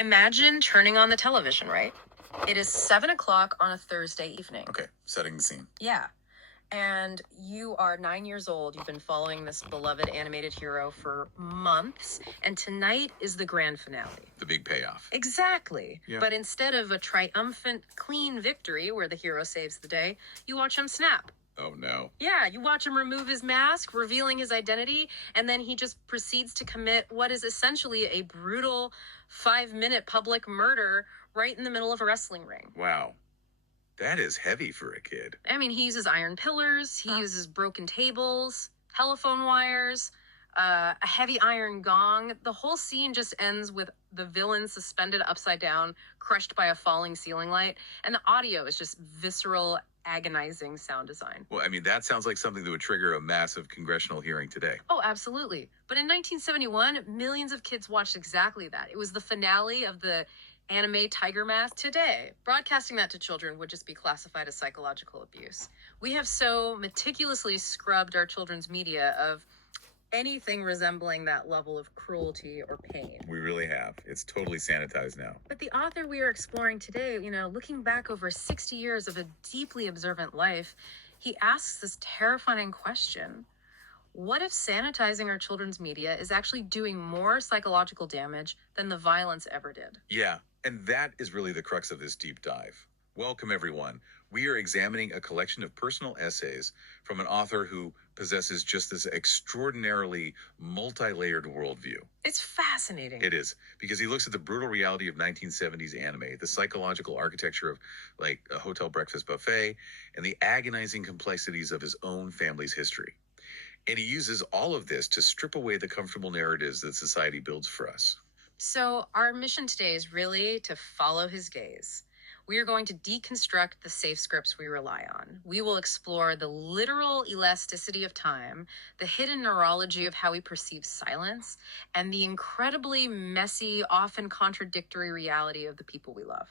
Imagine turning on the television, right? It is 7 o'clock on a Thursday evening. Okay, setting the scene. Yeah. And you are 9 years old. You've been following this beloved animated hero for months. And tonight is the grand finale. The big payoff. Exactly. Yeah. But instead of a triumphant, clean victory where the hero saves the day, you watch him snap. Oh, no. Yeah, you watch him remove his mask, revealing his identity, and then he just proceeds to commit what is essentially a brutal 5-minute public murder right in the middle of a wrestling ring. Wow. That is heavy for a kid. I mean, he uses iron pillars, he uses broken tables, telephone wires, a heavy iron gong. The whole scene just ends with the villain suspended upside down, crushed by a falling ceiling light, and the audio is just visceral, agonizing sound design. Well, I mean, that sounds like something that would trigger a massive congressional hearing today. Oh, absolutely. But in 1971, millions of kids watched exactly that. It was the finale of the anime Tiger Mask. Today, broadcasting that to children would just be classified as psychological abuse. We have so meticulously scrubbed our children's media of anything resembling that level of cruelty or pain. We really have. It's totally sanitized now. But the author we are exploring today, looking back over 60 years of a deeply observant life, he asks this terrifying question. What if sanitizing our children's media is actually doing more psychological damage than the violence ever did? Yeah, and that is really the crux of this deep dive. Welcome, everyone. We are examining a collection of personal essays from an author who possesses just this extraordinarily multi-layered worldview. It's fascinating. It is, because he looks at the brutal reality of 1970s anime, the psychological architecture of, like, a hotel breakfast buffet, and the agonizing complexities of his own family's history. And he uses all of this to strip away the comfortable narratives that society builds for us. So our mission today is really to follow his gaze. We are going to deconstruct the safe scripts we rely on. We will explore the literal elasticity of time, the hidden neurology of how we perceive silence, and the incredibly messy, often contradictory reality of the people we love.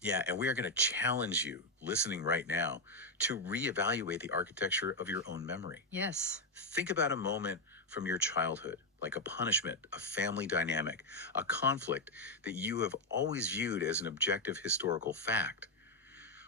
Yeah, and we are going to challenge you, listening right now, to reevaluate the architecture of your own memory. Yes. Think about a moment from your childhood, like a punishment, a family dynamic, a conflict that you have always viewed as an objective historical fact.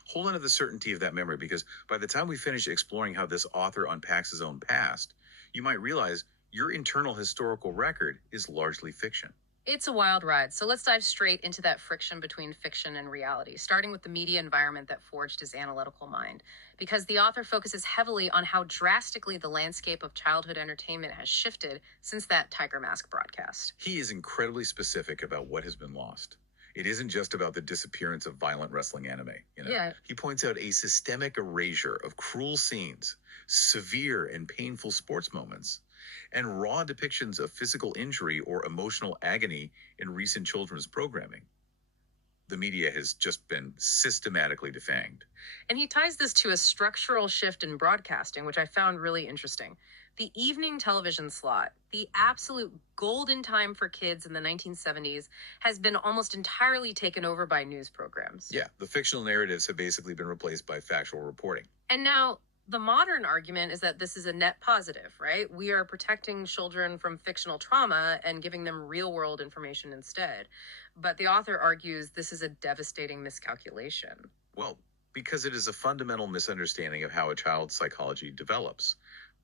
Hold on to the certainty of that memory, because by the time we finish exploring how this author unpacks his own past, you might realize your internal historical record is largely fiction. It's a wild ride, so let's dive straight into that friction between fiction and reality, starting with the media environment that forged his analytical mind. Because the author focuses heavily on how drastically the landscape of childhood entertainment has shifted since that Tiger Mask broadcast. He is incredibly specific about what has been lost. It isn't just about the disappearance of violent wrestling anime. Yeah. He points out a systemic erasure of cruel scenes, severe and painful sports moments, and raw depictions of physical injury or emotional agony in recent children's programming. The media has just been systematically defanged. And he ties this to a structural shift in broadcasting, which I found really interesting. The evening television slot, the absolute golden time for kids in the 1970s, has been almost entirely taken over by news programs. Yeah, the fictional narratives have basically been replaced by factual reporting. And now, the modern argument is that this is a net positive, right? We are protecting children from fictional trauma and giving them real-world information instead. But the author argues this is a devastating miscalculation. Well, because it is a fundamental misunderstanding of how a child's psychology develops.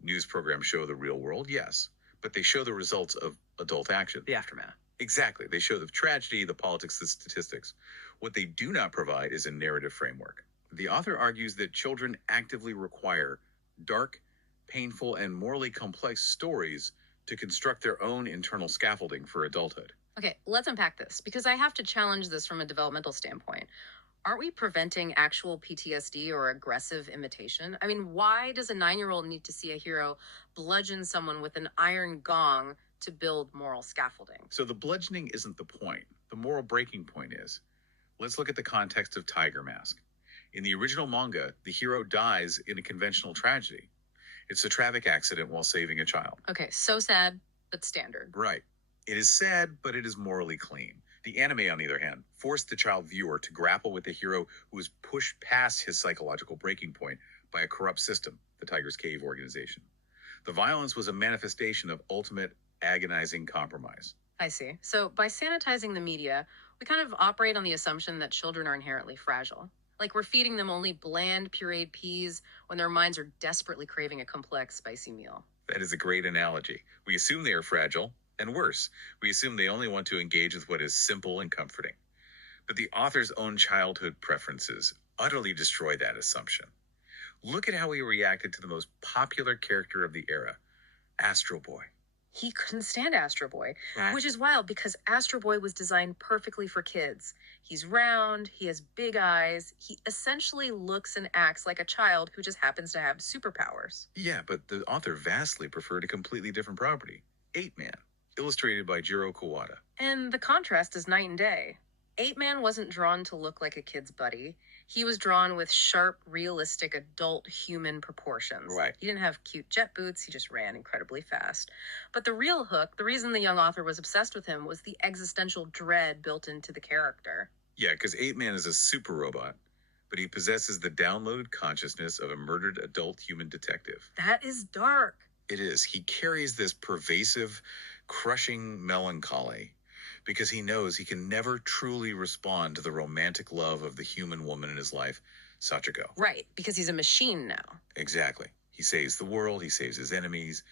News programs show the real world, yes, but they show the results of adult action. The aftermath. Exactly. They show the tragedy, the politics, the statistics. What they do not provide is a narrative framework. The author argues that children actively require dark, painful, and morally complex stories to construct their own internal scaffolding for adulthood. Okay, let's unpack this, because I have to challenge this from a developmental standpoint. Aren't we preventing actual PTSD or aggressive imitation? I mean, why does a 9-year-old need to see a hero bludgeon someone with an iron gong to build moral scaffolding? So the bludgeoning isn't the point. The moral breaking point is. Let's look at the context of Tiger Mask. In the original manga, the hero dies in a conventional tragedy. It's a traffic accident while saving a child. Okay, so sad, but standard. Right. It is sad, but it is morally clean. The anime, on the other hand, forced the child viewer to grapple with a hero who was pushed past his psychological breaking point by a corrupt system, the Tiger's Cave organization. The violence was a manifestation of ultimate agonizing compromise. I see. So by sanitizing the media, we kind of operate on the assumption that children are inherently fragile. Like we're feeding them only bland, pureed peas when their minds are desperately craving a complex, spicy meal. That is a great analogy. We assume they are fragile, and worse, we assume they only want to engage with what is simple and comforting. But the author's own childhood preferences utterly destroy that assumption. Look at how he reacted to the most popular character of the era, Astro Boy. He couldn't stand Astro Boy, Right. which is wild because Astro Boy was designed perfectly for kids. He's round, he has big eyes, he essentially looks and acts like a child who just happens to have superpowers. Yeah, but the author vastly preferred a completely different property, Eight Man, illustrated by Jiro Kawada. And the contrast is night and day. Eight Man wasn't drawn to look like a kid's buddy. He was drawn with sharp, realistic adult human proportions. Right. He didn't have cute jet boots, he just ran incredibly fast. But the real hook, the reason the young author was obsessed with him, was the existential dread built into the character. Yeah, because Eight Man is a super robot, but he possesses the downloaded consciousness of a murdered adult human detective. That is dark. It is. He carries this pervasive, crushing melancholy because he knows he can never truly respond to the romantic love of the human woman in his life, Sachiko. Right, because he's a machine now. Exactly. He saves the world, he saves his enemies,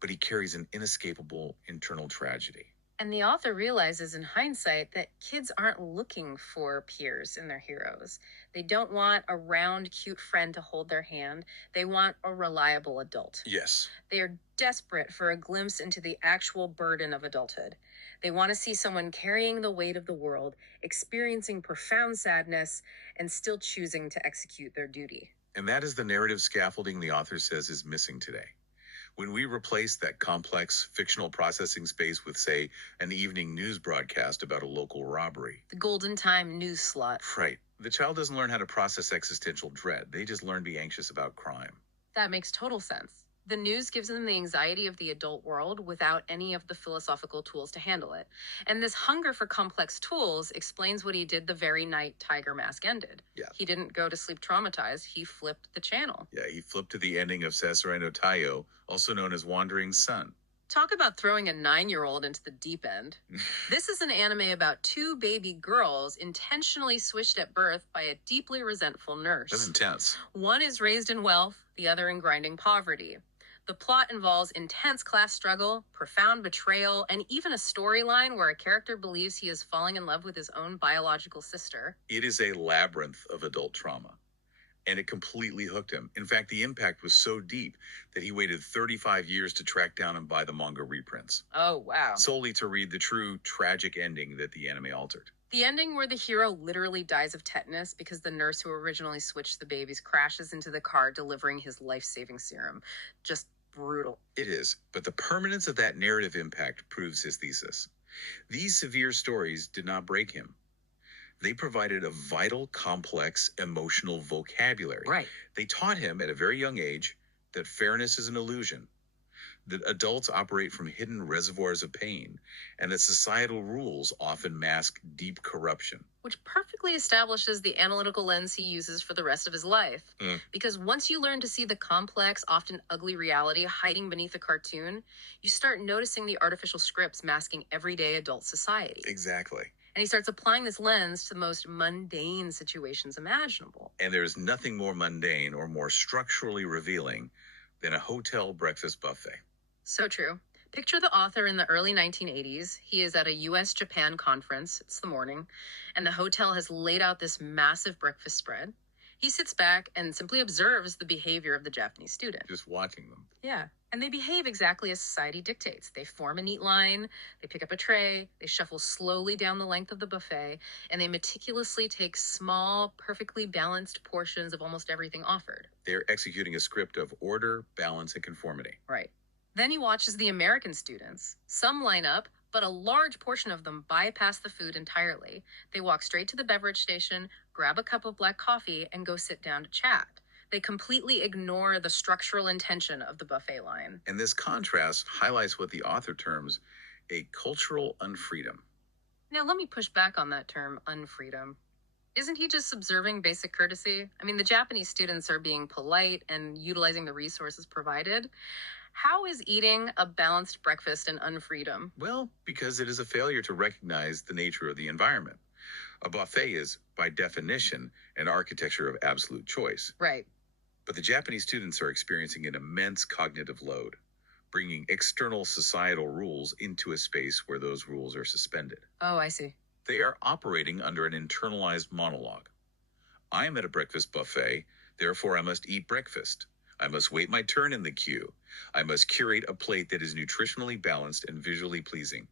but he carries an inescapable internal tragedy. And the author realizes in hindsight that kids aren't looking for peers in their heroes. They don't want a round, cute friend to hold their hand. They want a reliable adult. Yes. They are desperate for a glimpse into the actual burden of adulthood. They want to see someone carrying the weight of the world, experiencing profound sadness, and still choosing to execute their duty. And that is the narrative scaffolding the author says is missing today. When we replace that complex fictional processing space with, say, an evening news broadcast about a local robbery. The Golden Time news slot. Right. The child doesn't learn how to process existential dread. They just learn to be anxious about crime. That makes total sense. The news gives them the anxiety of the adult world without any of the philosophical tools to handle it. And this hunger for complex tools explains what he did the very night Tiger Mask ended. Yeah. He didn't go to sleep traumatized, he flipped the channel. Yeah, he flipped to the ending of Sasori no Taiyo, also known as Wandering Sun. Talk about throwing a 9-year-old into the deep end. This is an anime about two baby girls intentionally switched at birth by a deeply resentful nurse. That's intense. One is raised in wealth, the other in grinding poverty. The plot involves intense class struggle, profound betrayal, and even a storyline where a character believes he is falling in love with his own biological sister. It is a labyrinth of adult trauma, and it completely hooked him. In fact, the impact was so deep that he waited 35 years to track down and buy the manga reprints, Oh, wow. solely to read the true tragic ending that the anime altered. The ending where the hero literally dies of tetanus because the nurse who originally switched the babies crashes into the car delivering his life-saving serum. Just brutal. It is, but the permanence of that narrative impact proves his thesis. These severe stories did not break him. They provided a vital, complex, emotional vocabulary. Right. They taught him at a very young age that fairness is an illusion, that adults operate from hidden reservoirs of pain, and that societal rules often mask deep corruption. Which perfectly establishes the analytical lens he uses for the rest of his life. Because once you learn to see the complex, often ugly reality hiding beneath a cartoon, you start noticing the artificial scripts masking everyday adult society. Exactly. And he starts applying this lens to the most mundane situations imaginable. And there is nothing more mundane or more structurally revealing than a hotel breakfast buffet. So true. Picture the author in the early 1980s. He is at a US-Japan conference. It's the morning. And the hotel has laid out this massive breakfast spread. He sits back and simply observes the behavior of the Japanese student. Just watching them. Yeah. And they behave exactly as society dictates. They form a neat line, they pick up a tray, they shuffle slowly down the length of the buffet, and they meticulously take small, perfectly balanced portions of almost everything offered. They're executing a script of order, balance, and conformity. Right. Then he watches the American students. Some line up, but a large portion of them bypass the food entirely. They walk straight to the beverage station, grab a cup of black coffee, and go sit down to chat. They completely ignore the structural intention of the buffet line. And this contrast highlights what the author terms a cultural unfreedom. Now, let me push back on that term, unfreedom. Isn't he just observing basic courtesy? I mean, the Japanese students are being polite and utilizing the resources provided. How is eating a balanced breakfast an unfreedom? Well, because it is a failure to recognize the nature of the environment. A buffet is, by definition, an architecture of absolute choice. Right. But the Japanese students are experiencing an immense cognitive load, bringing external societal rules into a space where those rules are suspended. Oh, I see. They are operating under an internalized monologue. I am at a breakfast buffet, therefore I must eat breakfast. I must wait my turn in the queue. I must curate a plate that is nutritionally balanced and visually pleasing.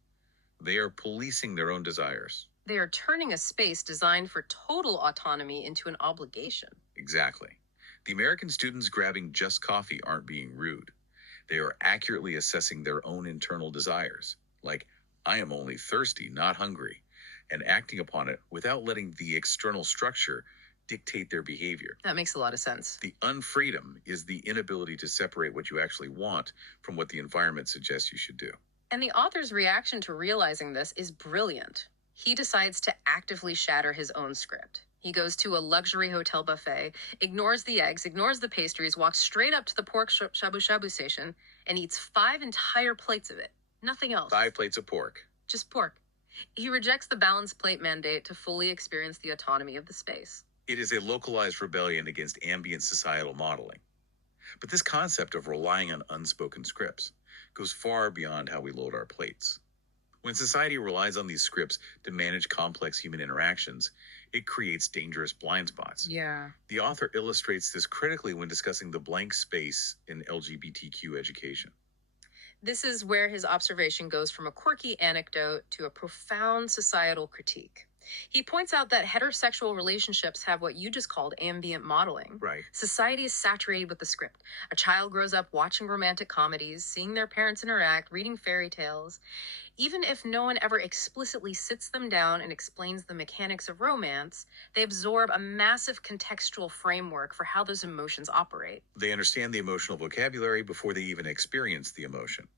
They are policing their own desires. They are turning a space designed for total autonomy into an obligation. Exactly. The American students grabbing just coffee aren't being rude. They are accurately assessing their own internal desires, like, I am only thirsty, not hungry, and acting upon it without letting the external structure dictate their behavior. That makes a lot of sense. The unfreedom is the inability to separate what you actually want from what the environment suggests you should do. And the author's reaction to realizing this is brilliant. He decides to actively shatter his own script. He goes to a luxury hotel buffet, ignores the eggs, ignores the pastries, walks straight up to the pork shabu shabu station, and eats 5 entire plates of it. Nothing else. 5 plates of pork. Just pork. He rejects the balanced plate mandate to fully experience the autonomy of the space. It is a localized rebellion against ambient societal modeling. But this concept of relying on unspoken scripts goes far beyond how we load our plates. When society relies on these scripts to manage complex human interactions, it creates dangerous blind spots. Yeah. The author illustrates this critically when discussing the blank space in LGBTQ education. This is where his observation goes from a quirky anecdote to a profound societal critique. He points out that heterosexual relationships have what you just called ambient modeling. Right. Society is saturated with the script. A child grows up watching romantic comedies, seeing their parents interact, reading fairy tales. Even if no one ever explicitly sits them down and explains the mechanics of romance, they absorb a massive contextual framework for how those emotions operate. They understand the emotional vocabulary before they even experience the emotion.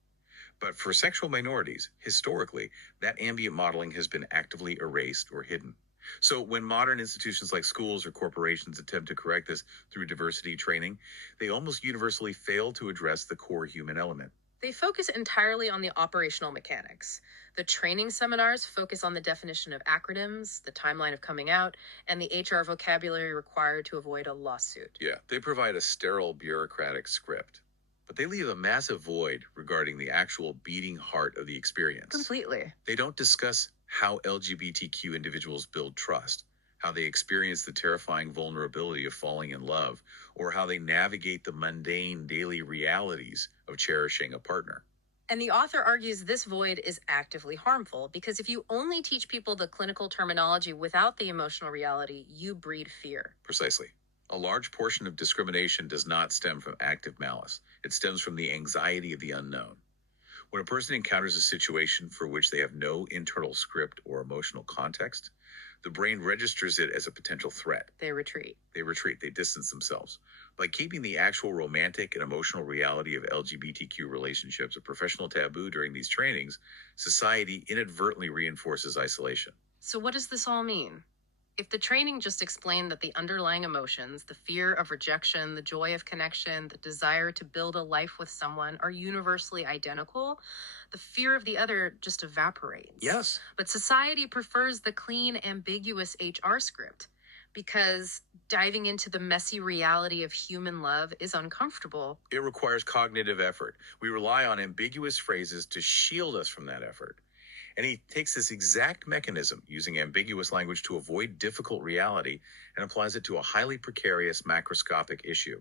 But for sexual minorities, historically, that ambient modeling has been actively erased or hidden. So when modern institutions like schools or corporations attempt to correct this through diversity training, they almost universally fail to address the core human element. They focus entirely on the operational mechanics. The training seminars focus on the definition of acronyms, the timeline of coming out, and the HR vocabulary required to avoid a lawsuit. Yeah, they provide a sterile bureaucratic script, but they leave a massive void regarding the actual beating heart of the experience. Completely. They don't discuss how LGBTQ individuals build trust, how they experience the terrifying vulnerability of falling in love, or how they navigate the mundane daily realities of cherishing a partner. And the author argues this void is actively harmful because if you only teach people the clinical terminology without the emotional reality, you breed fear. Precisely. A large portion of discrimination does not stem from active malice. It stems from the anxiety of the unknown. When a person encounters a situation for which they have no internal script or emotional context, the brain registers it as a potential threat. They retreat. They retreat, they distance themselves. By keeping the actual romantic and emotional reality of LGBTQ relationships a professional taboo during these trainings, society inadvertently reinforces isolation. So what does this all mean? If the training just explained that the underlying emotions, the fear of rejection, the joy of connection, the desire to build a life with someone are universally identical, the fear of the other just evaporates. Yes. But society prefers the clean, ambiguous HR script because diving into the messy reality of human love is uncomfortable. It requires cognitive effort. We rely on ambiguous phrases to shield us from that effort. And he takes this exact mechanism, using ambiguous language to avoid difficult reality, and applies it to a highly precarious macroscopic issue,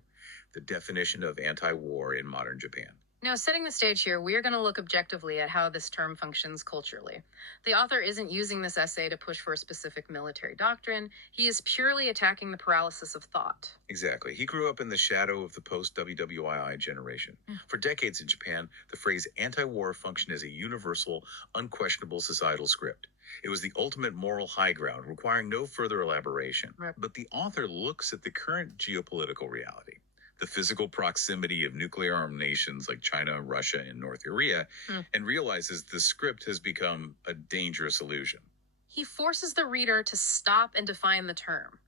the definition of anti-war in modern Japan. Now, setting the stage here, we are going to look objectively at how this term functions culturally. The author isn't using this essay to push for a specific military doctrine. He is purely attacking the paralysis of thought. Exactly. He grew up in the shadow of the post-WWII generation. For decades in Japan, the phrase anti-war functioned as a universal, unquestionable societal script. It was the ultimate moral high ground, requiring no further elaboration. Right. But the author looks at the current geopolitical reality, the physical proximity of nuclear-armed nations like China, Russia, and North Korea, and realizes the script has become a dangerous illusion. He forces the reader to stop and define the term.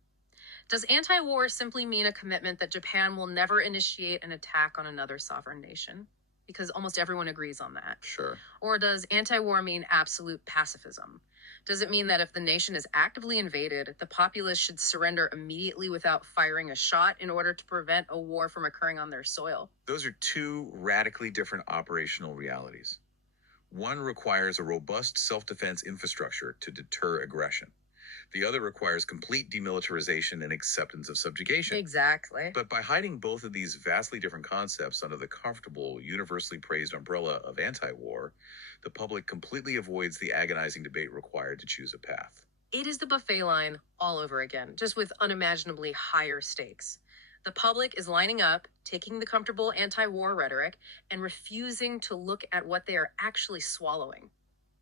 Does anti-war simply mean a commitment that Japan will never initiate an attack on another sovereign nation? Because almost everyone agrees on that. Sure. Or does anti war mean absolute pacifism? Does it mean that if the nation is actively invaded, the populace should surrender immediately without firing a shot in order to prevent a war from occurring on their soil? Those are two radically different operational realities. One requires a robust self-defense infrastructure to deter aggression. The other requires complete demilitarization and acceptance of subjugation. Exactly. But by hiding both of these vastly different concepts under the comfortable, universally praised umbrella of anti-war, the public completely avoids the agonizing debate required to choose a path. It is the buffet line all over again, just with unimaginably higher stakes. The public is lining up, taking the comfortable anti war rhetoric, and refusing to look at what they are actually swallowing.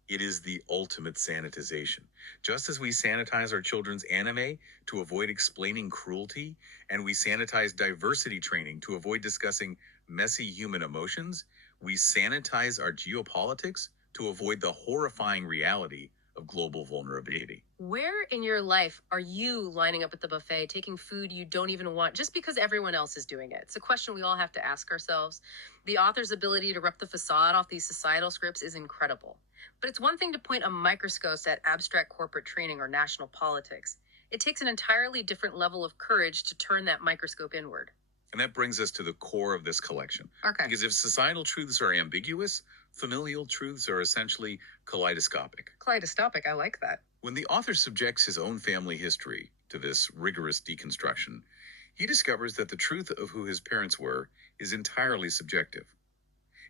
It is the ultimate sanitization. Just as we sanitize our children's anime to avoid explaining cruelty, and we sanitize diversity training to avoid discussing messy human emotions, we sanitize our geopolitics to avoid the horrifying reality of global vulnerability. Where in your life are you lining up at the buffet, taking food you don't even want just because everyone else is doing it? It's a question we all have to ask ourselves. The author's ability to rip the facade off these societal scripts is incredible. But it's one thing to point a microscope at abstract corporate training or national politics. It takes an entirely different level of courage to turn that microscope inward. And that brings us to the core of this collection. Okay. Because if societal truths are ambiguous, familial truths are essentially kaleidoscopic. Kaleidoscopic, I like that. When the author subjects his own family history to this rigorous deconstruction, he discovers that the truth of who his parents were is entirely subjective.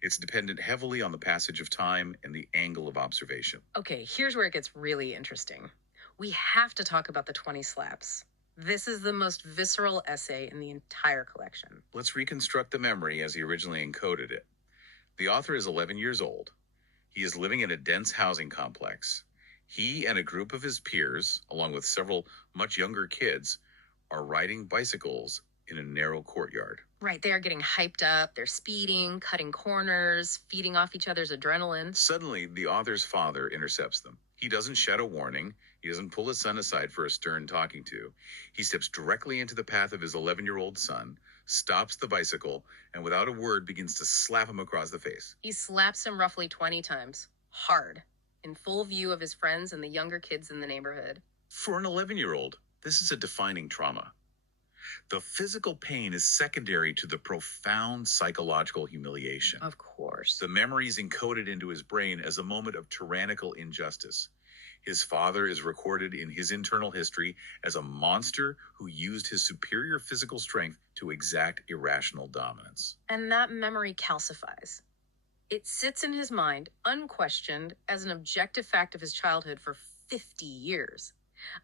It's dependent heavily on the passage of time and the angle of observation. Okay, here's where it gets really interesting. We have to talk about the 20 slaps. This is the most visceral essay in the entire collection. Let's reconstruct the memory as he originally encoded it. The author is 11 years old. He is living in a dense housing complex. He and a group of his peers, along with several much younger kids, are riding bicycles in a narrow courtyard. Right, they are getting hyped up, they're speeding, cutting corners, feeding off each other's adrenaline. Suddenly, the author's father intercepts them. He doesn't shout a warning. He doesn't pull his son aside for a stern talking to. He steps directly into the path of his 11-year-old son, stops the bicycle, and without a word begins to slap him across the face. He slaps him roughly 20 times, hard, in full view of his friends and the younger kids in the neighborhood. For an 11-year-old, this is a defining trauma. The physical pain is secondary to the profound psychological humiliation. Of course. The memory is encoded into his brain as a moment of tyrannical injustice. His father is recorded in his internal history as a monster who used his superior physical strength to exact irrational dominance. And that memory calcifies. It sits in his mind, unquestioned, as an objective fact of his childhood for 50 years.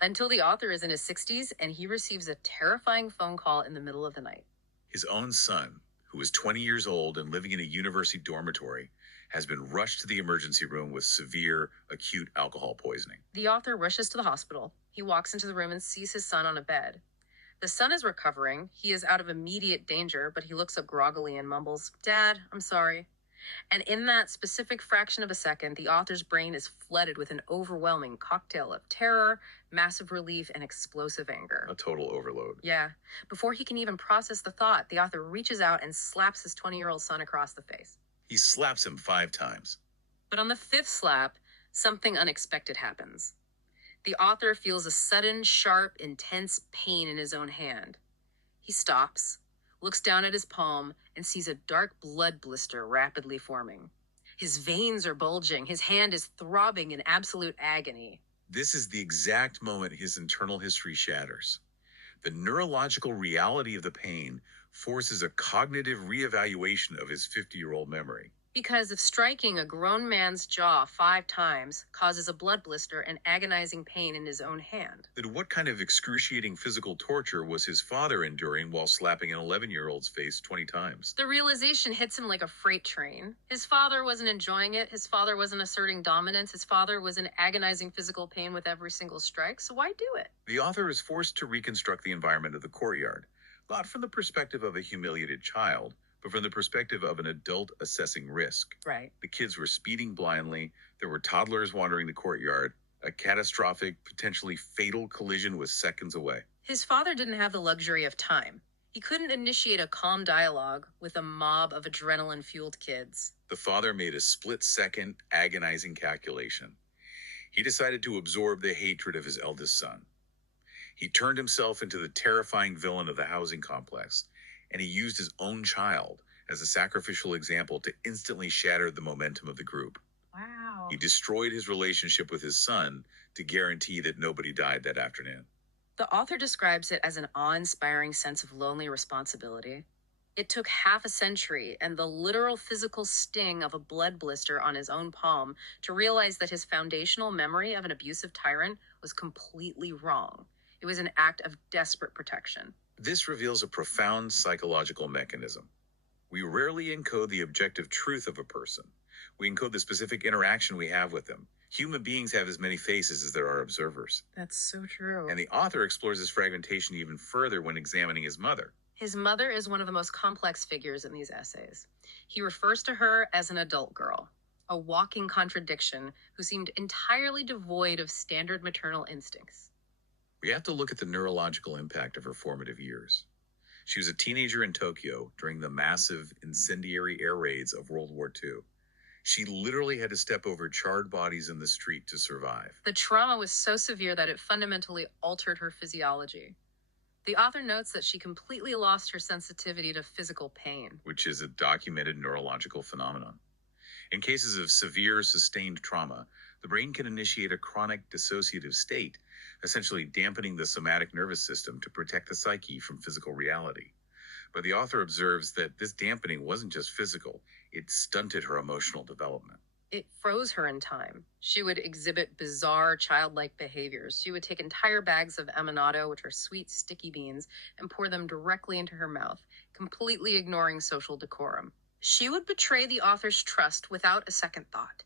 Until the author is in his 60s and he receives a terrifying phone call in the middle of the night. His own son, who is 20 years old and living in a university dormitory, has been rushed to the emergency room with severe, acute alcohol poisoning. The author rushes to the hospital. He walks into the room and sees his son on a bed. The son is recovering. He is out of immediate danger, but he looks up groggily and mumbles, "Dad, I'm sorry." And in that specific fraction of a second, the author's brain is flooded with an overwhelming cocktail of terror, massive relief, and explosive anger. A total overload. Yeah. Before he can even process the thought, the author reaches out and slaps his 20-year-old son across the face. He slaps him 5 times. But on the 5th slap, something unexpected happens. The author feels a sudden, sharp, intense pain in his own hand. He stops, looks down at his palm, and sees a dark blood blister rapidly forming. His veins are bulging. His hand is throbbing in absolute agony. This is the exact moment his internal history shatters. The neurological reality of the pain forces a cognitive reevaluation of his 50-year-old memory. Because if striking a grown man's jaw 5 times causes a blood blister and agonizing pain in his own hand. Then what kind of excruciating physical torture was his father enduring while slapping an 11-year-old's face 20 times? The realization hits him like a freight train. His father wasn't enjoying it. His father wasn't asserting dominance. His father was in agonizing physical pain with every single strike. So why do it? The author is forced to reconstruct the environment of the courtyard, not from the perspective of a humiliated child, but from the perspective of an adult assessing risk. Right. The kids were speeding blindly. There were toddlers wandering the courtyard. A catastrophic, potentially fatal collision was seconds away. His father didn't have the luxury of time. He couldn't initiate a calm dialogue with a mob of adrenaline fueled kids. The father made a split-second, agonizing calculation. He decided to absorb the hatred of his eldest son. He turned himself into the terrifying villain of the housing complex, and he used his own child as a sacrificial example to instantly shatter the momentum of the group. Wow. He destroyed his relationship with his son to guarantee that nobody died that afternoon. The author describes it as an awe inspiring sense of lonely responsibility. It took half a century and the literal physical sting of a blood blister on his own palm to realize that his foundational memory of an abusive tyrant was completely wrong. It was an act of desperate protection. This reveals a profound psychological mechanism. We rarely encode the objective truth of a person. We encode the specific interaction we have with them. Human beings have as many faces as there are observers. That's so true. And the author explores this fragmentation even further when examining his mother. His mother is one of the most complex figures in these essays. He refers to her as an adult girl, a walking contradiction who seemed entirely devoid of standard maternal instincts. We have to look at the neurological impact of her formative years. She was a teenager in Tokyo during the massive incendiary air raids of World War II. She literally had to step over charred bodies in the street to survive. The trauma was so severe that it fundamentally altered her physiology. The author notes that she completely lost her sensitivity to physical pain, which is a documented neurological phenomenon. In cases of severe sustained trauma, the brain can initiate a chronic dissociative state, essentially dampening the somatic nervous system to protect the psyche from physical reality. But the author observes that this dampening wasn't just physical, it stunted her emotional development. It froze her in time. She would exhibit bizarre, childlike behaviors. She would take entire bags of amanado, which are sweet, sticky beans, and pour them directly into her mouth, completely ignoring social decorum. She would betray the author's trust without a second thought.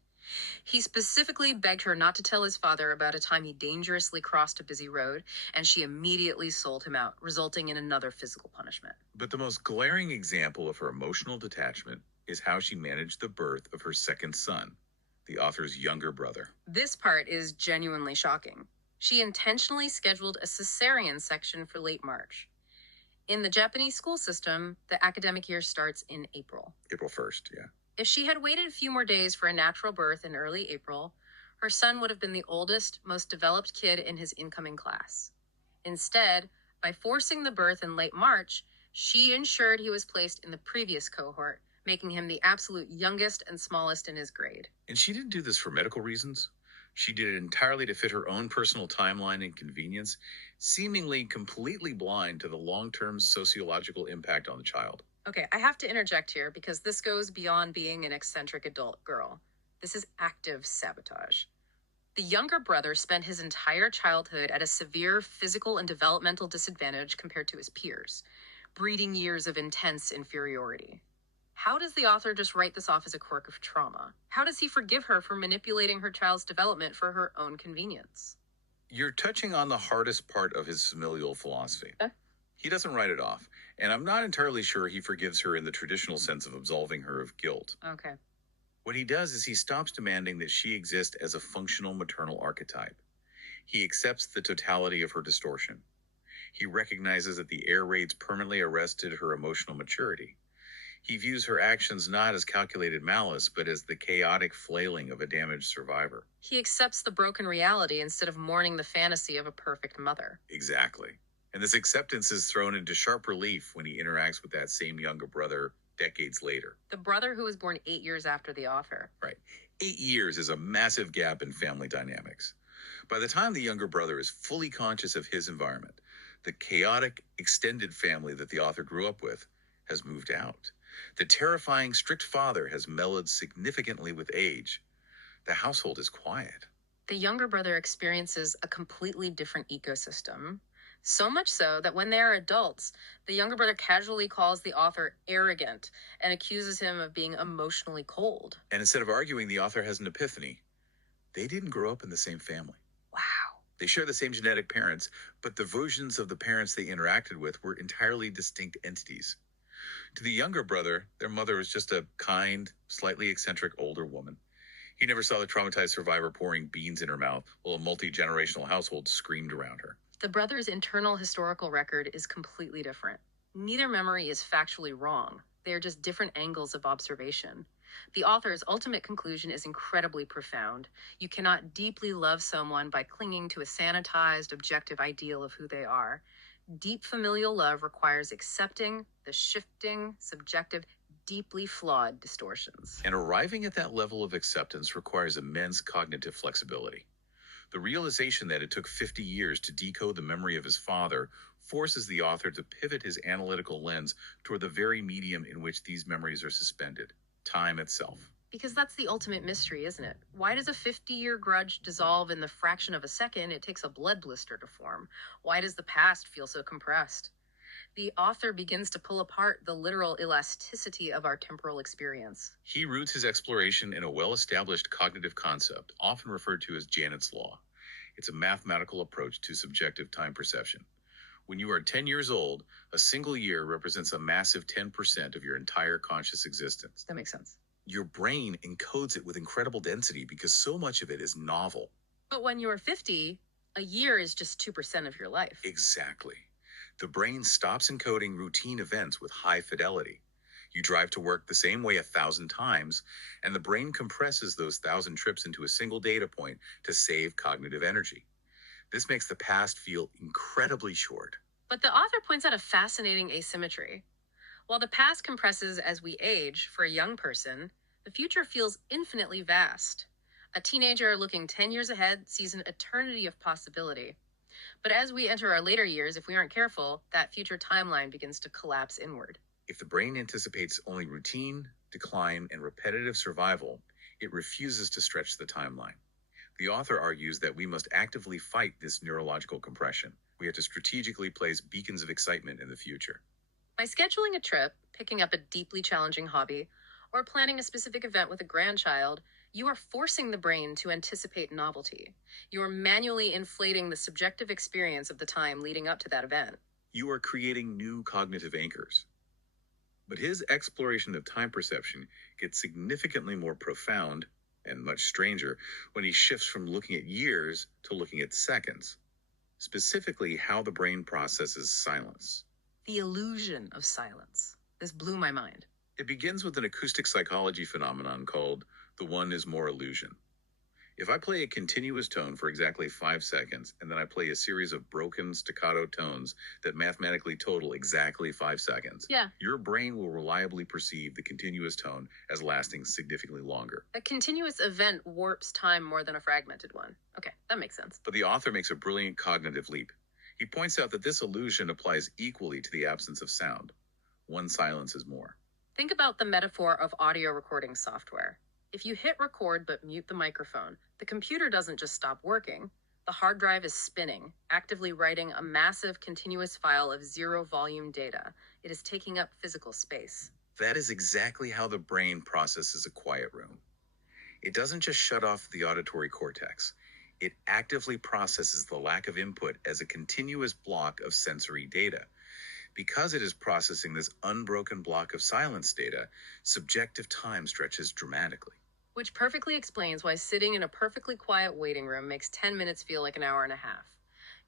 He specifically begged her not to tell his father about a time he dangerously crossed a busy road, and she immediately sold him out, resulting in another physical punishment. But the most glaring example of her emotional detachment is how she managed the birth of her second son, the author's younger brother. This part is genuinely shocking. She intentionally scheduled a cesarean section for late March. In the Japanese school system, the academic year starts in April. April 1st, yeah. If she had waited a few more days for a natural birth in early April, her son would have been the oldest, most developed kid in his incoming class. Instead, by forcing the birth in late March, she ensured he was placed in the previous cohort, making him the absolute youngest and smallest in his grade. And she didn't do this for medical reasons. She did it entirely to fit her own personal timeline and convenience, seemingly completely blind to the long-term sociological impact on the child. Okay, I have to interject here because this goes beyond being an eccentric adult girl. This is active sabotage. The younger brother spent his entire childhood at a severe physical and developmental disadvantage compared to his peers, breeding years of intense inferiority. How does the author just write this off as a quirk of trauma? How does he forgive her for manipulating her child's development for her own convenience? You're touching on the hardest part of his familial philosophy. Eh? He doesn't write it off, and I'm not entirely sure he forgives her in the traditional sense of absolving her of guilt. Okay. What he does is he stops demanding that she exist as a functional maternal archetype. He accepts the totality of her distortion. He recognizes that the air raids permanently arrested her emotional maturity. He views her actions not as calculated malice, but as the chaotic flailing of a damaged survivor. He accepts the broken reality instead of mourning the fantasy of a perfect mother. Exactly. And this acceptance is thrown into sharp relief when he interacts with that same younger brother decades later. The brother who was born 8 years after the author. Right. 8 years is a massive gap in family dynamics. By the time the younger brother is fully conscious of his environment, the chaotic extended family that the author grew up with has moved out. The terrifying strict father has mellowed significantly with age. The household is quiet. The younger brother experiences a completely different ecosystem. So much so that when they are adults, the younger brother casually calls the author arrogant and accuses him of being emotionally cold. And instead of arguing, the author has an epiphany. They didn't grow up in the same family. Wow. They share the same genetic parents, but the versions of the parents they interacted with were entirely distinct entities. To the younger brother, their mother was just a kind, slightly eccentric older woman. He never saw the traumatized survivor pouring beans in her mouth while a multi-generational household screamed around her. The brother's internal historical record is completely different. Neither memory is factually wrong. They are just different angles of observation. The author's ultimate conclusion is incredibly profound. You cannot deeply love someone by clinging to a sanitized, objective ideal of who they are. Deep familial love requires accepting the shifting, subjective, deeply flawed distortions. And arriving at that level of acceptance requires immense cognitive flexibility. The realization that it took 50 years to decode the memory of his father forces the author to pivot his analytical lens toward the very medium in which these memories are suspended, time itself. Because that's the ultimate mystery, isn't it? Why does a 50-year grudge dissolve in the fraction of a second it takes a blood blister to form? Why does the past feel so compressed? The author begins to pull apart the literal elasticity of our temporal experience. He roots his exploration in a well-established cognitive concept, often referred to as Janet's Law. It's a mathematical approach to subjective time perception. When you are 10 years old, a single year represents a massive 10% of your entire conscious existence. That makes sense. Your brain encodes it with incredible density because so much of it is novel. But when you're 50, a year is just 2% of your life. Exactly. The brain stops encoding routine events with high fidelity. You drive to work the same way 1,000 times, and the brain compresses those 1,000 trips into a single data point to save cognitive energy. This makes the past feel incredibly short. But the author points out a fascinating asymmetry. While the past compresses as we age for a young person, the future feels infinitely vast. A teenager looking 10 years ahead sees an eternity of possibility. But as we enter our later years, if we aren't careful, that future timeline begins to collapse inward. If the brain anticipates only routine, decline, and repetitive survival, it refuses to stretch the timeline. The author argues that we must actively fight this neurological compression. We have to strategically place beacons of excitement in the future. By scheduling a trip, picking up a deeply challenging hobby, or planning a specific event with a grandchild, you are forcing the brain to anticipate novelty. You are manually inflating the subjective experience of the time leading up to that event. You are creating new cognitive anchors. But his exploration of time perception gets significantly more profound and much stranger when he shifts from looking at years to looking at seconds, specifically how the brain processes silence. The illusion of silence. This blew my mind. It begins with an acoustic psychology phenomenon called the one is more illusion. If I play a continuous tone for exactly 5 seconds, and then I play a series of broken staccato tones that mathematically total exactly 5 seconds, your brain will reliably perceive the continuous tone as lasting significantly longer. A continuous event warps time more than a fragmented one. Okay, that makes sense. But the author makes a brilliant cognitive leap. He points out that this illusion applies equally to the absence of sound. One silence is more. Think about the metaphor of audio recording software. If you hit record but mute the microphone, the computer doesn't just stop working. The hard drive is spinning, actively writing a massive continuous file of zero volume data. It is taking up physical space. That is exactly how the brain processes a quiet room. It doesn't just shut off the auditory cortex. It actively processes the lack of input as a continuous block of sensory data. Because it is processing this unbroken block of silence data, subjective time stretches dramatically. Which perfectly explains why sitting in a perfectly quiet waiting room makes 10 minutes feel like an hour and a half.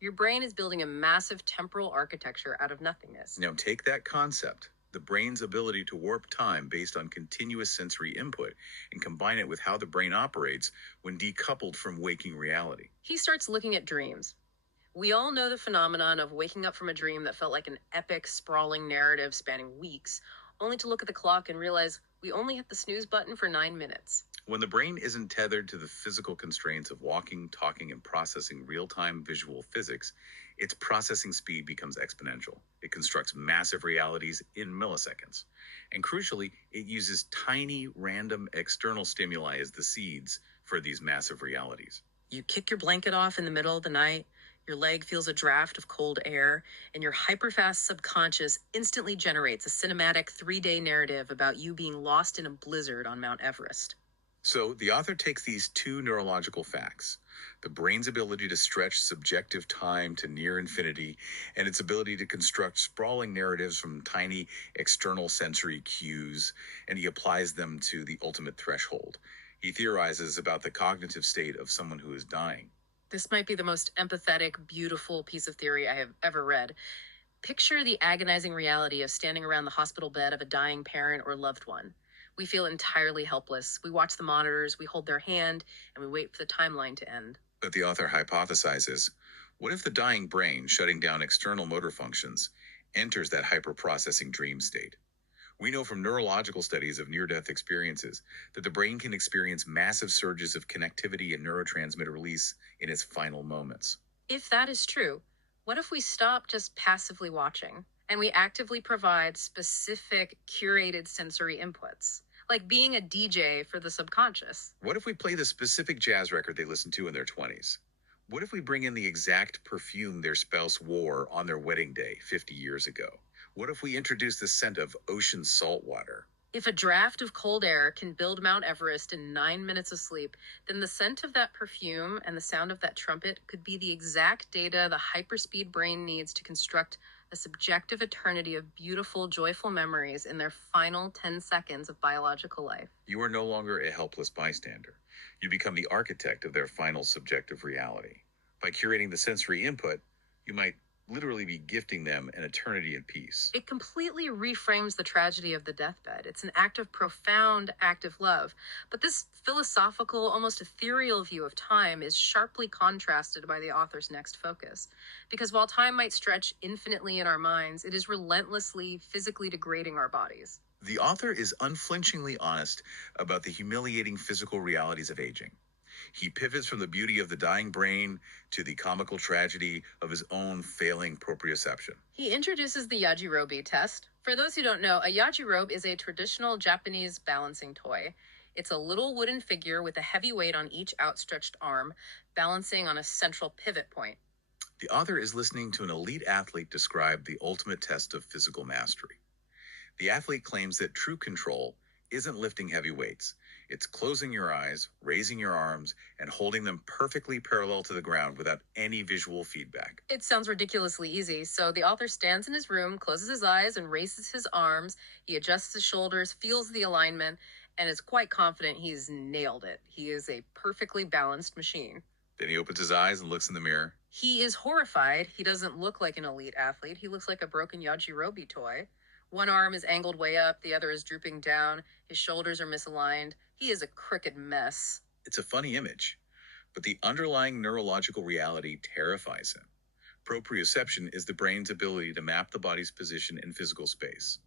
Your brain is building a massive temporal architecture out of nothingness. Now take that concept, the brain's ability to warp time based on continuous sensory input, and combine it with how the brain operates when decoupled from waking reality. He starts looking at dreams. We all know the phenomenon of waking up from a dream that felt like an epic, sprawling narrative spanning weeks, only to look at the clock and realize we only hit the snooze button for 9 minutes. When the brain isn't tethered to the physical constraints of walking, talking, and processing real-time visual physics, its processing speed becomes exponential. It constructs massive realities in milliseconds. And crucially, it uses tiny, random external stimuli as the seeds for these massive realities. You kick your blanket off in the middle of the night, your leg feels a draft of cold air, and your hyperfast subconscious instantly generates a cinematic 3-day narrative about you being lost in a blizzard on Mount Everest. So the author takes these two neurological facts, the brain's ability to stretch subjective time to near infinity and its ability to construct sprawling narratives from tiny external sensory cues, and he applies them to the ultimate threshold. He theorizes about the cognitive state of someone who is dying. This might be the most empathetic, beautiful piece of theory I have ever read. Picture the agonizing reality of standing around the hospital bed of a dying parent or loved one. We feel entirely helpless. We watch the monitors, we hold their hand, and we wait for the timeline to end. But the author hypothesizes, what if the dying brain, shutting down external motor functions, enters that hyperprocessing dream state? We know from neurological studies of near-death experiences that the brain can experience massive surges of connectivity and neurotransmitter release in its final moments. If that is true, what if we stop just passively watching and we actively provide specific, curated sensory inputs, like being a DJ for the subconscious? What if we play the specific jazz record they listened to in their 20s? What if we bring in the exact perfume their spouse wore on their wedding day 50 years ago? What if we introduce the scent of ocean salt water? If a draft of cold air can build Mount Everest in 9 minutes of sleep, then the scent of that perfume and the sound of that trumpet could be the exact data the hyperspeed brain needs to construct a subjective eternity of beautiful, joyful memories in their final 10 seconds of biological life. You are no longer a helpless bystander. You become the architect of their final subjective reality. By curating the sensory input, you might literally be gifting them an eternity in peace. It completely reframes the tragedy of the deathbed. It's an act of profound active love. But this philosophical, almost ethereal view of time is sharply contrasted by the author's next focus. Because while time might stretch infinitely in our minds, it is relentlessly physically degrading our bodies. The author is unflinchingly honest about the humiliating physical realities of aging. He pivots from the beauty of the dying brain to the comical tragedy of his own failing proprioception. He introduces the Yajirobe test. For those who don't know, a Yajirobe is a traditional Japanese balancing toy. It's a little wooden figure with a heavy weight on each outstretched arm, balancing on a central pivot point. The author is listening to an elite athlete describe the ultimate test of physical mastery. The athlete claims that true control isn't lifting heavy weights. It's closing your eyes, raising your arms, and holding them perfectly parallel to the ground without any visual feedback. It sounds ridiculously easy. So the author stands in his room, closes his eyes, and raises his arms. He adjusts his shoulders, feels the alignment, and is quite confident he's nailed it. He is a perfectly balanced machine. Then he opens his eyes and looks in the mirror. He is horrified. He doesn't look like an elite athlete. He looks like a broken Yajirobe toy. One arm is angled way up, the other is drooping down. His shoulders are misaligned. He is a crooked mess. It's a funny image, but the underlying neurological reality terrifies him. Proprioception is the brain's ability to map the body's position in physical space.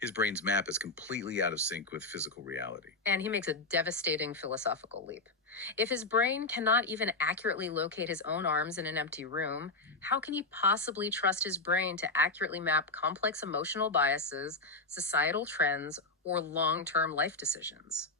His brain's map is completely out of sync with physical reality. And he makes a devastating philosophical leap. If his brain cannot even accurately locate his own arms in an empty room, how can he possibly trust his brain to accurately map complex emotional biases, societal trends, or long-term life decisions?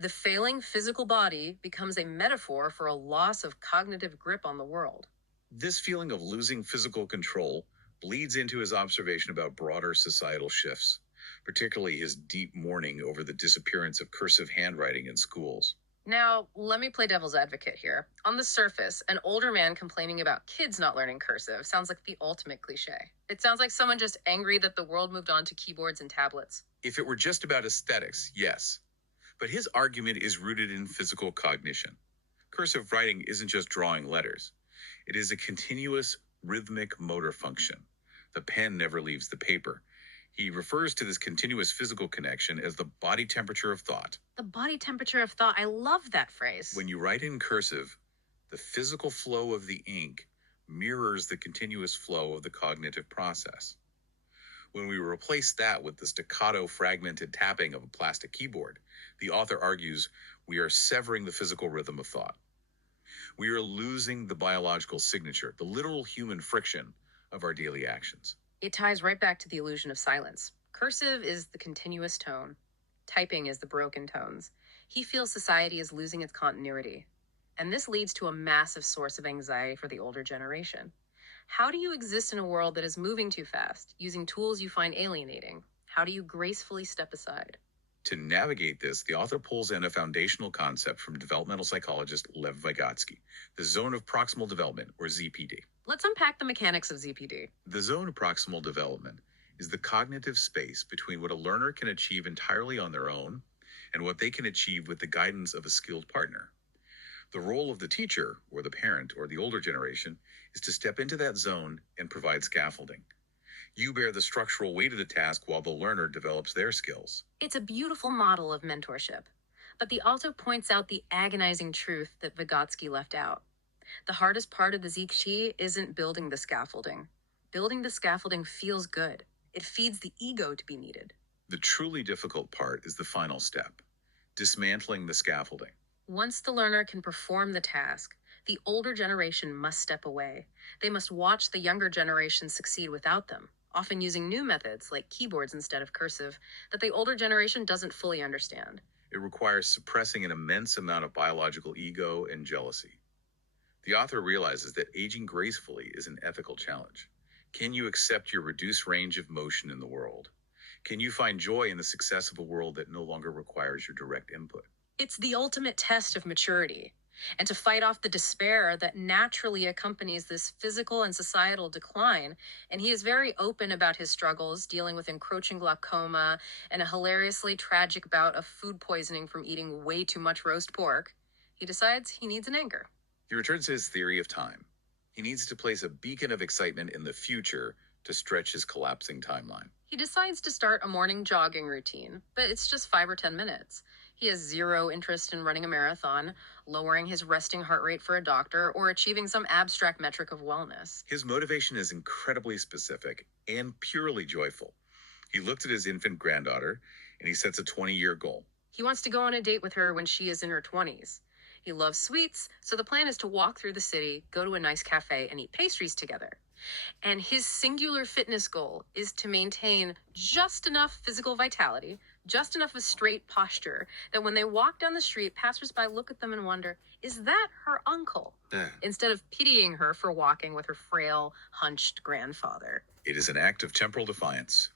The failing physical body becomes a metaphor for a loss of cognitive grip on the world. This feeling of losing physical control bleeds into his observation about broader societal shifts, particularly his deep mourning over the disappearance of cursive handwriting in schools. Now, let me play devil's advocate here. On the surface, an older man complaining about kids not learning cursive sounds like the ultimate cliche. It sounds like someone just angry that the world moved on to keyboards and tablets. If it were just about aesthetics, yes. But his argument is rooted in physical cognition. Cursive writing isn't just drawing letters. It is a continuous, rhythmic motor function. The pen never leaves the paper. He refers to this continuous physical connection as the body temperature of thought. The body temperature of thought, I love that phrase. When you write in cursive, the physical flow of the ink mirrors the continuous flow of the cognitive process. When we replace that with the staccato, fragmented tapping of a plastic keyboard, the author argues we are severing the physical rhythm of thought. We are losing the biological signature, the literal human friction of our daily actions. It ties right back to the illusion of silence. Cursive is the continuous tone. Typing is the broken tones. He feels society is losing its continuity. And this leads to a massive source of anxiety for the older generation. How do you exist in a world that is moving too fast, using tools you find alienating? How do you gracefully step aside? To navigate this, the author pulls in a foundational concept from developmental psychologist Lev Vygotsky, the zone of proximal development, or ZPD. Let's unpack the mechanics of ZPD. The zone of proximal development is the cognitive space between what a learner can achieve entirely on their own and what they can achieve with the guidance of a skilled partner. The role of the teacher, or the parent, or the older generation, is to step into that zone and provide scaffolding. You bear the structural weight of the task while the learner develops their skills. It's a beautiful model of mentorship, but the author points out the agonizing truth that Vygotsky left out. The hardest part of the Zikshi isn't building the scaffolding. Building the scaffolding feels good. It feeds the ego to be needed. The truly difficult part is the final step, dismantling the scaffolding. Once the learner can perform the task, the older generation must step away. They must watch the younger generation succeed without them, often using new methods like keyboards instead of cursive that the older generation doesn't fully understand. It requires suppressing an immense amount of biological ego and jealousy. The author realizes that aging gracefully is an ethical challenge. Can you accept your reduced range of motion in the world? Can you find joy in the success of a world that no longer requires your direct input? It's the ultimate test of maturity. And to fight off the despair that naturally accompanies this physical and societal decline, and he is very open about his struggles dealing with encroaching glaucoma and a hilariously tragic bout of food poisoning from eating way too much roast pork, he decides he needs an anchor. He returns to his theory of time. He needs to place a beacon of excitement in the future to stretch his collapsing timeline. He decides to start a morning jogging routine, but it's just 5 or 10 minutes. He has zero interest in running a marathon, lowering his resting heart rate for a doctor, or achieving some abstract metric of wellness. His motivation is incredibly specific and purely joyful. He looked at his infant granddaughter and he sets a 20-year goal. He wants to go on a date with her when she is in her 20s. He loves sweets, so the plan is to walk through the city, go to a nice cafe, and eat pastries together. And his singular fitness goal is to maintain just enough physical vitality, just enough of straight posture, that when they walk down the street, passersby look at them and wonder, is that her uncle? Instead of pitying her for walking with her frail, hunched grandfather. It is an act of temporal defiance.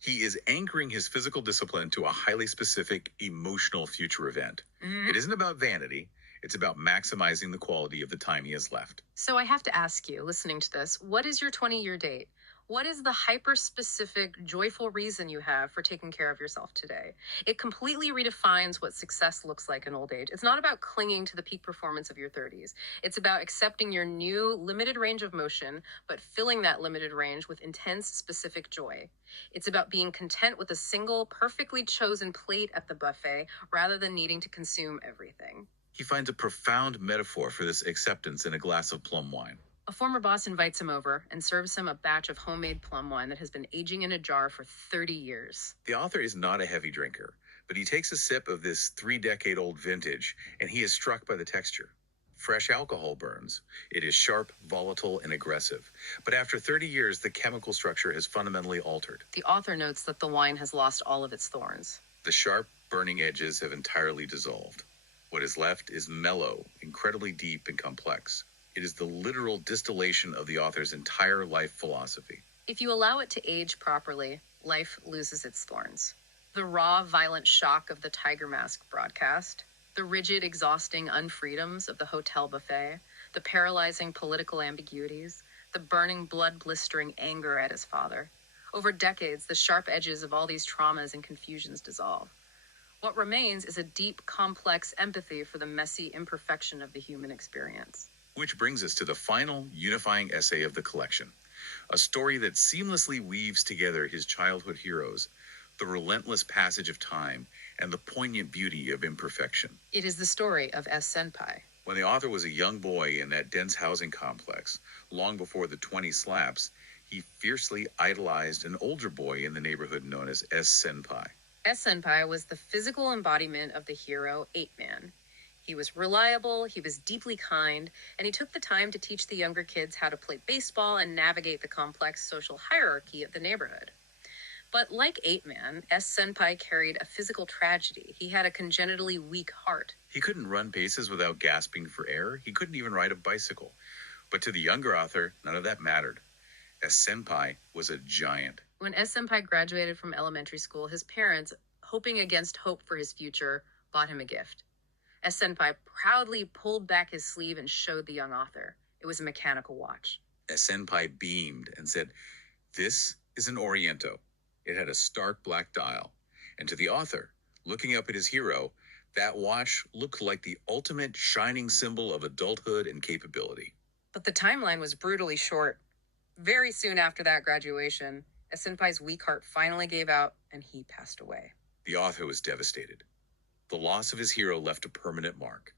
He is anchoring his physical discipline to a highly specific emotional future event. It isn't about vanity. It's about maximizing the quality of the time he has left. So I have to ask you, listening to this, what is your 20-year date? What is the hyper-specific, joyful reason you have for taking care of yourself today? It completely redefines what success looks like in old age. It's not about clinging to the peak performance of your 30s. It's about accepting your new limited range of motion, but filling that limited range with intense, specific joy. It's about being content with a single, perfectly chosen plate at the buffet, rather than needing to consume everything. He finds a profound metaphor for this acceptance in a glass of plum wine. A former boss invites him over and serves him a batch of homemade plum wine that has been aging in a jar for 30 years. The author is not a heavy drinker, but he takes a sip of this 3-decade-old vintage and he is struck by the texture. Fresh alcohol burns. It is sharp, volatile, and aggressive. But after 30 years, the chemical structure has fundamentally altered. The author notes that the wine has lost all of its thorns. The sharp, burning edges have entirely dissolved. What is left is mellow, incredibly deep and complex. It is the literal distillation of the author's entire life philosophy. If you allow it to age properly, life loses its thorns. The raw, violent shock of the Tiger Mask broadcast, the rigid, exhausting unfreedoms of the hotel buffet, the paralyzing political ambiguities, the burning, blood-blistering anger at his father. Over decades, the sharp edges of all these traumas and confusions dissolve. What remains is a deep, complex empathy for the messy imperfection of the human experience. Which brings us to the final unifying essay of the collection, a story that seamlessly weaves together his childhood heroes, the relentless passage of time, and the poignant beauty of imperfection. It is the story of S. Senpai. When the author was a young boy in that dense housing complex, long before the 20 slaps, he fiercely idolized an older boy in the neighborhood known as S. Senpai. S. Senpai was the physical embodiment of the hero 8-Man. He was reliable, he was deeply kind, and he took the time to teach the younger kids how to play baseball and navigate the complex social hierarchy of the neighborhood. But like 8-Man, S. Senpai carried a physical tragedy. He had a congenitally weak heart. He couldn't run paces without gasping for air. He couldn't even ride a bicycle. But to the younger author, none of that mattered. S. Senpai was a giant. When S. Senpai graduated from elementary school, his parents, hoping against hope for his future, bought him a gift. S. Senpai proudly pulled back his sleeve and showed the young author. It was a mechanical watch. S. Senpai beamed and said, "This is an Oriento." It had a stark black dial. And to the author, looking up at his hero, that watch looked like the ultimate shining symbol of adulthood and capability. But the timeline was brutally short. Very soon after that graduation, as Senpai's weak heart finally gave out and he passed away. The author was devastated. The loss of his hero left a permanent mark.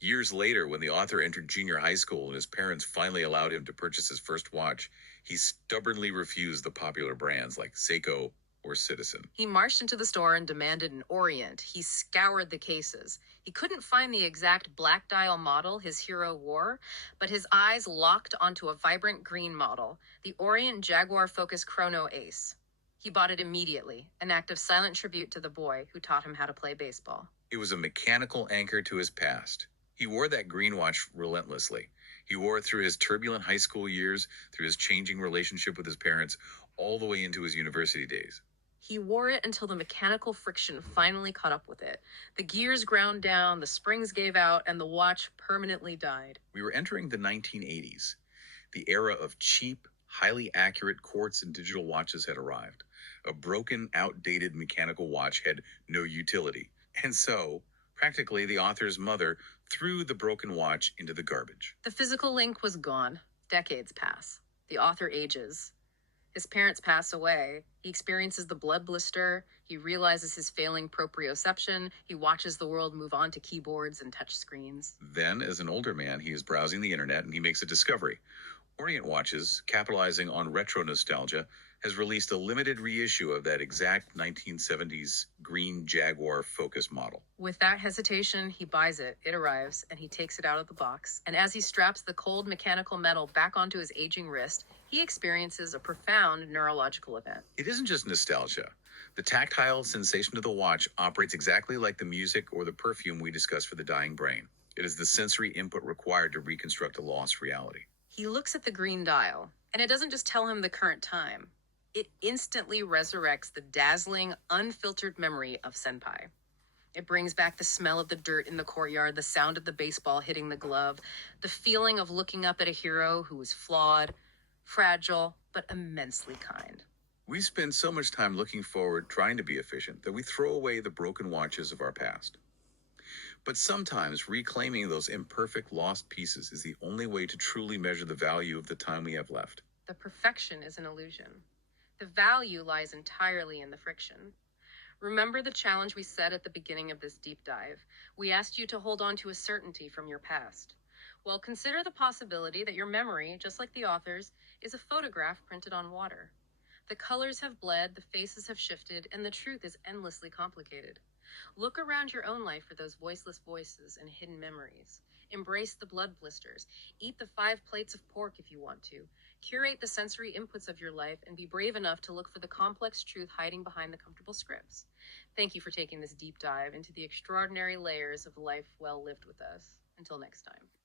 Years later, when the author entered junior high school and his parents finally allowed him to purchase his first watch, he stubbornly refused the popular brands like Seiko or Citizen. He marched into the store and demanded an Orient. He scoured the cases. He couldn't find the exact black dial model his hero wore, but his eyes locked onto a vibrant green model, the Orient Jaguar Focus Chrono Ace. He bought it immediately, an act of silent tribute to the boy who taught him how to play baseball. It was a mechanical anchor to his past. He wore that green watch relentlessly. He wore it through his turbulent high school years, through his changing relationship with his parents, all the way into his university days. He wore it until the mechanical friction finally caught up with it. The gears ground down, the springs gave out, and the watch permanently died. We were entering the 1980s. The era of cheap, highly accurate quartz and digital watches had arrived. A broken, outdated mechanical watch had no utility. And so, practically, the author's mother threw the broken watch into the garbage. The physical link was gone. Decades pass. The author ages. His parents pass away. He experiences the blood blister. He realizes his failing proprioception. He watches the world move on to keyboards and touch screens. Then, as an older man, he is browsing the internet and he makes a discovery. Orient Watches, capitalizing on retro nostalgia, has released a limited reissue of that exact 1970s green Jaguar Focus model. Without hesitation, he buys it. It arrives, and he takes it out of the box. And as he straps the cold mechanical metal back onto his aging wrist, he experiences a profound neurological event. It isn't just nostalgia. The tactile sensation of the watch operates exactly like the music or the perfume we discuss for the dying brain. It is the sensory input required to reconstruct a lost reality. He looks at the green dial, and it doesn't just tell him the current time. It instantly resurrects the dazzling, unfiltered memory of Senpai. It brings back the smell of the dirt in the courtyard, the sound of the baseball hitting the glove, the feeling of looking up at a hero who was flawed, fragile, but immensely kind. We spend so much time looking forward, trying to be efficient, that we throw away the broken watches of our past. But sometimes reclaiming those imperfect, lost pieces is the only way to truly measure the value of the time we have left. The perfection is an illusion. The value lies entirely in the friction. Remember the challenge we set at the beginning of this deep dive. We asked you to hold on to a certainty from your past. Well, consider the possibility that your memory, just like the author's, is a photograph printed on water. The colors have bled, the faces have shifted, and the truth is endlessly complicated. Look around your own life for those voiceless voices and hidden memories. Embrace the blood blisters. Eat the 5 plates of pork if you want to. Curate the sensory inputs of your life and be brave enough to look for the complex truth hiding behind the comfortable scripts. Thank you for taking this deep dive into the extraordinary layers of life well lived with us. Until next time.